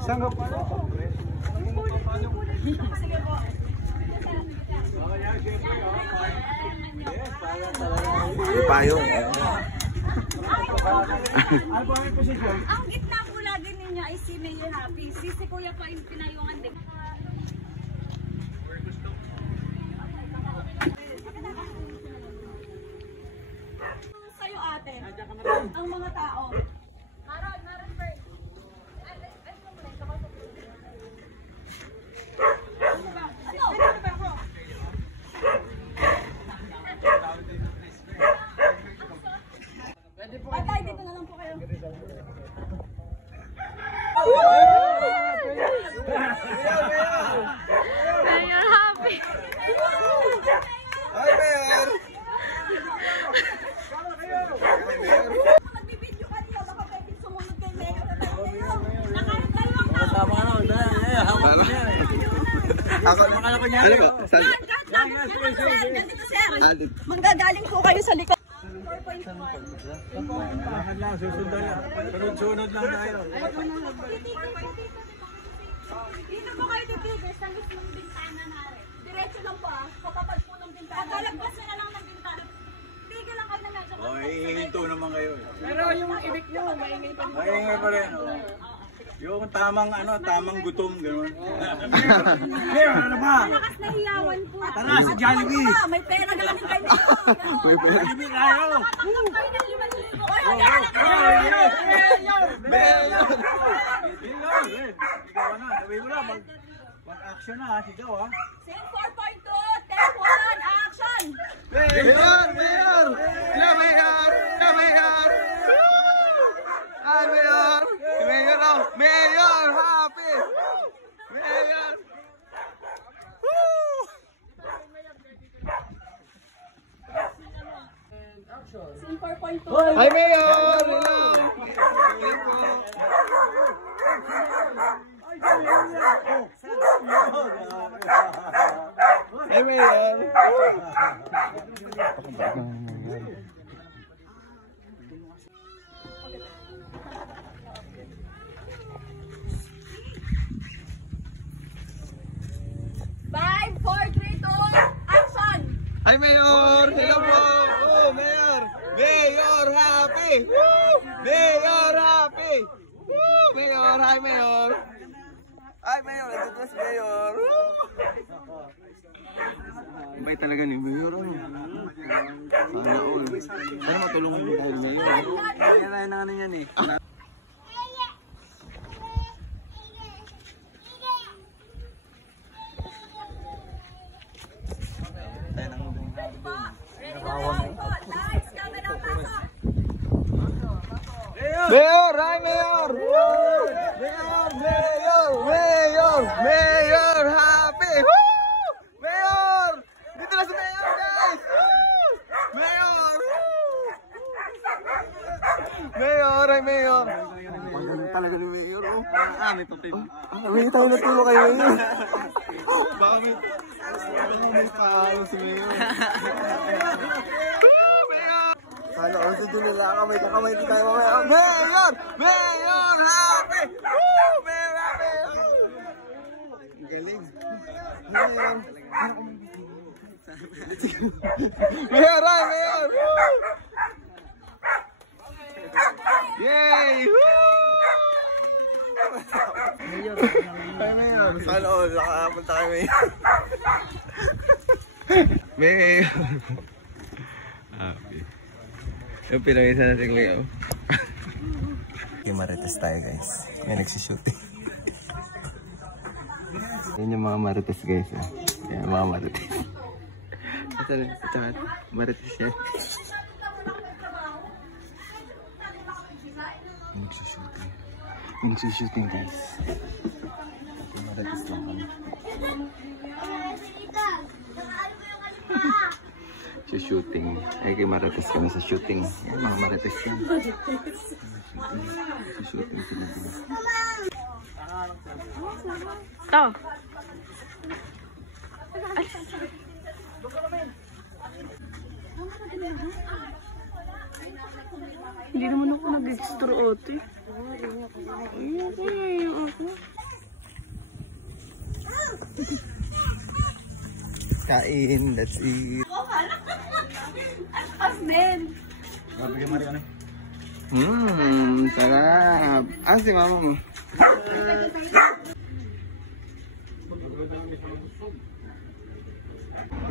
Saan ka pa? Sige po. Payo. Ang gitna po lagi ninyo ay si Mayor Happy. Si Kuya pa yung pinayungan din. Sa'yo ate, ang mga tao. Maron first. Patay, dito na lang po kayo. Mayor Happy. Ay, Mayor! Magbibideo ka niya, baka pwede sumunod kay Mayor. Nakakalawang tao. Tama ka na. Hawak ko niya. Ako Makala ko niya. Ano ba? Saan? Ganito sir. Manggagaling po kayo sa likod. 4.1. Susunod lang. Sunod lang tayo. Dito po kayo titigil sa mismong bintana na rin. Diretso lang po kapapag po ng bintana. Kalagpas na lang ng bintana. Tigil lang kayo na medyo. Oh, hihinto naman kayo. Pero yung ibig nyo, maingay pa rin. Maingay pa rin. Yung tamang gutom, gano'n. Mayor, ano ba? Malakas na hiyawan po. Tara, si Jollibee. May pera galing kayo. Jollibee tayo. Kayo ng 5,000 kayo. Ikaw na, sabihin mo na, mag-action na, sigaw ha. Scene 4.2, take 1, action! Mayor! Mayor! Yeah, Mayor! Yeah, Mayor! Ay, Mayor! Mayor! Oh! Mayor! Happy! Mayor! Scene 4.2. Hi, Mayor! Hello! Hi, Mayor! Five, 4, 3, 2, action! Hi, Mayor! Hello po! Oh, Mayor! Mayor Happy! Woo! Mayor Happy! Woo! Mayor! Hi, Mayor! Hi, Mayor! Ito po si Mayor! Woo! Ibay talaga ni Mayor, ano? Sana all. Sana matulungan mo tayo ngayon. Kaya na ano yan eh. Lights, camera, pasok! Mayor! Hi, Mayor! Woo! Mayor! Mayor! Mayor! Mayor Happy! Woo! Mayor! Dito na si Mayor, guys! Woo! Mayor! Woo! Mayor! Hi, Mayor! Ang galing talaga ni Mayor, oh. May papel. May tayo na tulo kayo, Mayor. Baka may paalam si Mayor. Sana kung sa dulo lang kamay kakamay di tayo mamaya. Mayor! Mayor Happy! Woo! Mayor Happy! Ang galing. Mayor! Mayor! Hi, Mayor! Woo! Yay! Woo! Hi, Mayor! Sana all nakapunta kay Mayor. Mayor! Happy. Yung pinangisa natin ngayon. Okay, marites tayo guys. May nagsishooting. Yan yung mga marites guys. Yan mga marites. Ito na, ito na. Marites yan. Nagsishooting. Nagsishooting guys. Okay, marites lang kami. Sa shooting. Ay, kay marites kami sa shooting. Yan, mga marites yan. Sa shooting sila din. To. Hindi naman ako nag-extra ate. Kain, let's eat. As men. Babigyan mo rin ano. Sarap. Ah, si mama mo.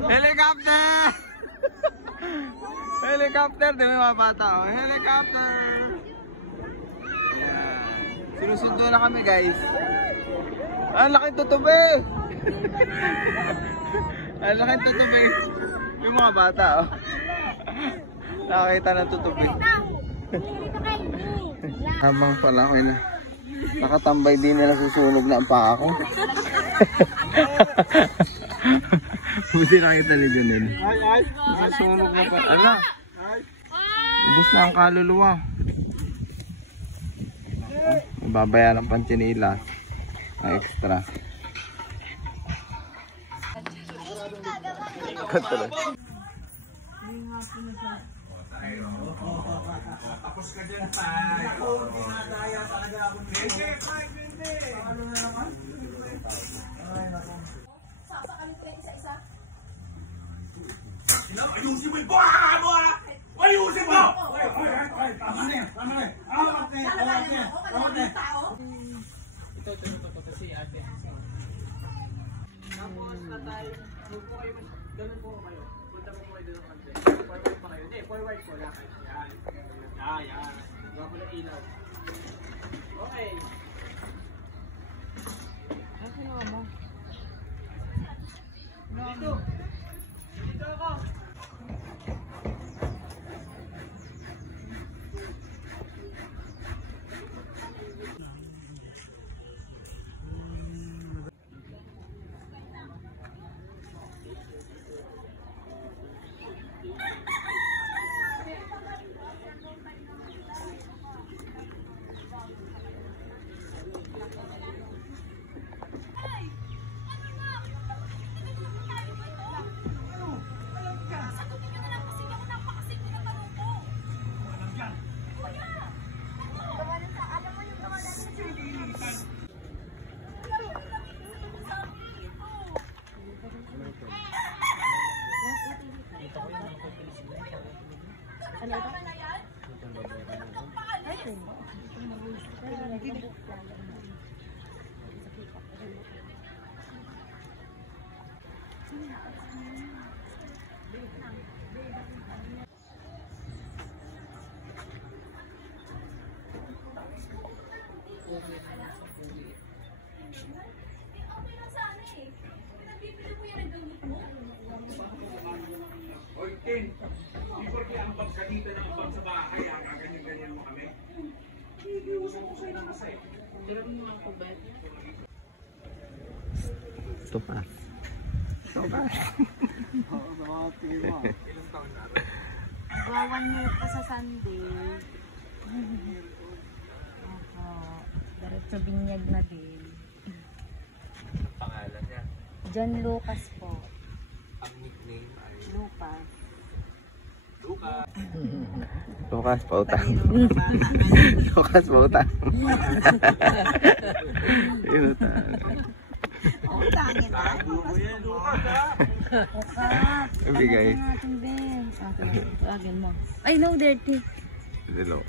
Helicopter! Helicopter! Di ba yung mga bata? Oh. Helicopter! Ayan. Sinusundo na kami, guys. Ang laking tutubi! Ang laking tutubi. Yung mga bata, oh. Nakakita ng tutubi. Habang pala ako na nakatambay din nila susunog na ang paa ko. Buti nakita ni Junel. Susunog na pa. Ala! Ibig na ang kaluluwa. Babayaran ng pantinila. Ang extra. Katulad. Tapos ka dyan, tay. Ako, dinadaya talaga ako. Hindi, hindi. Ano na naman? Ay, naku. Sasakalin ko yung isa-isa. Ayusin mo yung buha mo, ha? Ayusin mo! Ay, tama na yan, tama na yan. Awat na yan, awat na yan, awat na yan. Ito, si ate. Tapos na tayo, huwag po kayo, ganun po kayo. Punta po kayo doon ng konti. Forward pa kayo. Hindi, forward po lang. Yan. Yan. Gawa po ng ilaw. Okay. Dito. Dito ako. Oy, Ken, di ba kaya ang pagkakita ng pag sa bahay, ganyan-ganyan mo kami? Hindi, usan ko sa'yo ng masay. Pero mo mga kubet. Ito pa. Ito pa. Ilang taon na? Bawan mo pa sa Sunday. Diretso binyag na din. Pangalan niya. John Lucas po. Ang nickname ay Lucas. Lucas Pautang. Lucas Pautang. Utangin na. Ibigay. Ay, no, dirty. Hello.